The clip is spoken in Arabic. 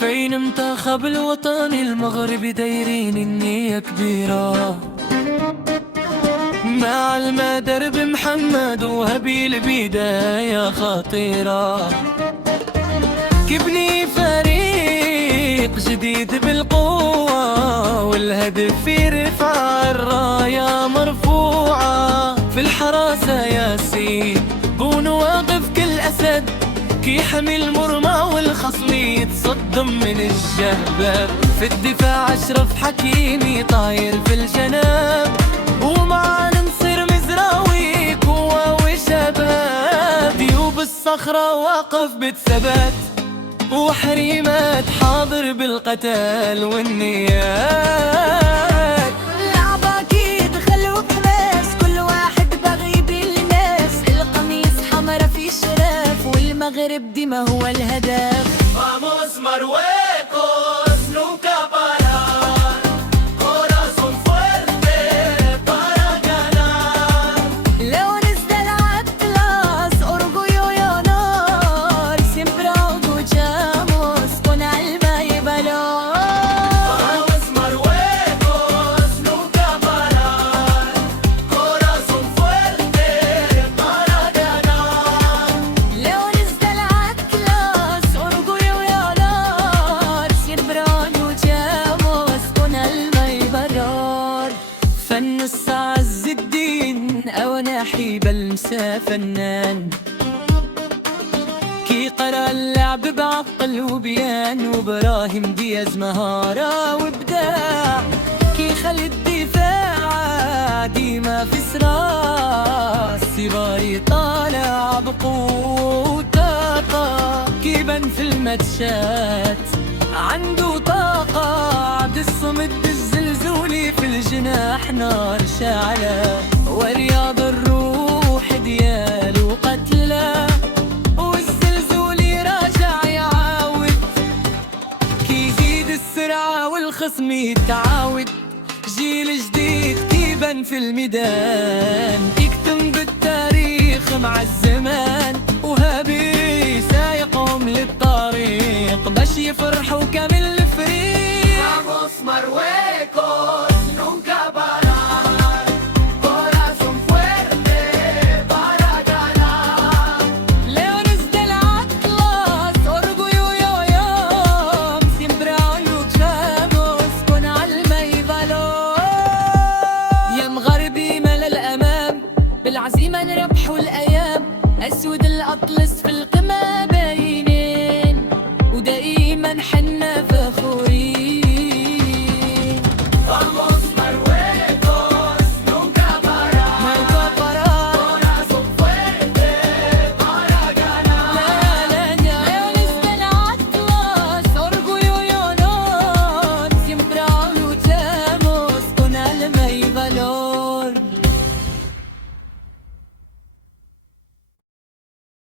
في منتخب الوطن المغربي دايرين النية كبيرة، مع المدرب محمد وهبيل بداية خطيرة. كبني فريق جديد بالقوة، والهدف يرفع الراية مرفوعة. في الحراسة ياسين بون واقف كالأسد، كي حمي المرمى والخصم يتصدم من الشباب. في الدفاع أشرف حكيمي طاير في الجناب، ومعانا نصير مزراوي قوة وشباب. ديوب الصخرة واقف بثبات، وحريمات حاضر بالقتال والنيات. لعبة أكيد خلوا بحماس، كل واحد بغي بالناس. القميص حمرا في شراف، والمغرب ديما هو الهدف. Vamos Marruecos, nunca parar, corazón fuerte para ganar. لو نزل الأطلس أورجويو يا نار، siempre orgullosos con alma y valor. Vamos Marruecos, nunca parar, corazón fuerte para ganar. لو نزل الأطلس أورجويو يا نار، siempre orgullosos con alma y valor. فن عز الدين أو نحيب المسا فنان، كي قرا اللعب بعقل وبيان. وابراهيم دياز مهارة وابداع، كي خلي الدفاع ديما في صراع. السيباي طالع بقوة وطاقة، كي بان في الماتشات عنده طاقة. عبد الصمد الزلزولي في الجناح نار شعلة، ورياض الروح ديالو قتلة. والزلزولي راجع يعاود، كي يزيد السرعة والخصم يتعاود. جيل جديد كيبان في الميدان، يكتم بالتاريخ مع الزمان. وهابي سايقهم للطريق باش يفرحوا كامل الفريق. Vamos Marruecos, nunca parar, corazón fuerte para ganar. لو نزل الأطلس أورجويو يا يوم، siempre orgullosos con alma y valor. يا مغربي مال الأمام، بالعزيمة نربحوا الأيام. أسود الأطلس في